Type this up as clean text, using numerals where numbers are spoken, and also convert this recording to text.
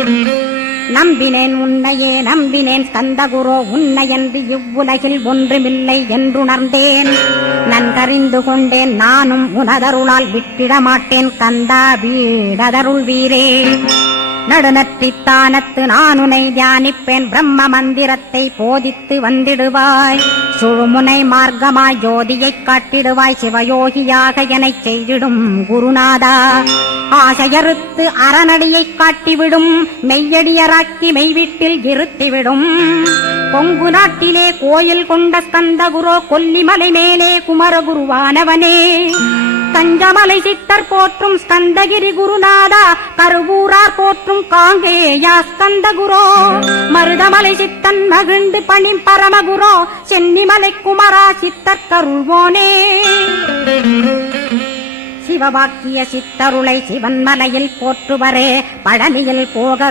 நம்பினேன் உன்னையே நம்பினேன் ஸ்கந்தகுரோ உன்னையன்று இவ்வுலகில் ஒன்றுமில்லை என்றுணர்ந்தேன். நன்கறிந்து கொண்டேன் நானும் உனதருளால் விட்டிட மாட்டேன் கந்தா வீடதருள் வீரே. நடுநற்றித்தானத்து நானுனை தியானிப்பேன் பிரம்ம மந்திரத்தை போதித்து வந்திடுவாய். சுழுமுனை மார்க்கமாய் ஜோதியைக் காட்டிடுவாய் சிவயோகியாக எனச் செய்திடும் குருநாதா. ஆசையறுத்து அறநடியைக் காட்டிவிடும் மெய்யடியராக்கி மெய்வீட்டில் இருத்திவிடும். கொங்கு நாட்டிலே கோயில் கொண்ட ஸ்கந்தகுரோ கொல்லிமலை மேலே குமரகுருவானவனே. கஞ்சமலை சித்தர் போற்றும் ஸ்கந்தகிரி குருநாதா கருவூரார் போற்றும் காங்கேயா ஸ்கந்தகுரோ. மருதமலை சித்தன் மகிழ்ந்து பணிம் பரமகுரோ சென்னிமலை குமரா சித்தர் கருள்வோனே. சிவவாக்கிய சித்தருளை சிவன்மலையில் போற்றுவரே பழனியில் போக